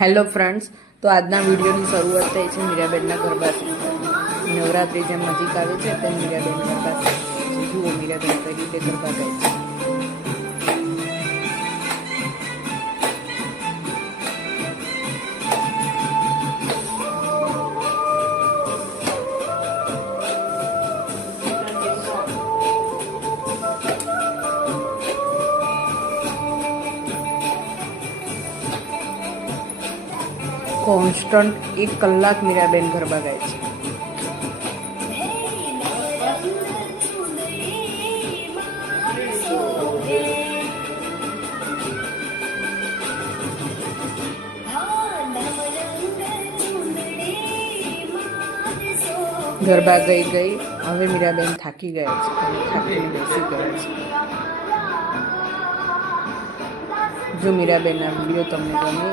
Hello friends, તો આજના વિડીયોની શરૂઆત થઈ છે મીરાબેનના ગરબાથી. નવરાત્રિ જેમ નજીક આવે છે તેમ મીરાબેન ગરબા શીખે છે. જુઓ મીરાબેન કઈ રીતે ગરબા ગાય છે. કોન્સ્ટન્ટ 1 કલાક મીરાબેન ગરબા ગાય છે. ગરબા ગઈ હવે મીરાબેન થાકી ગયા છે અને થાકીને બેસી ગયા છે. જો મીરાબેનના વિડીયો તમને ગમે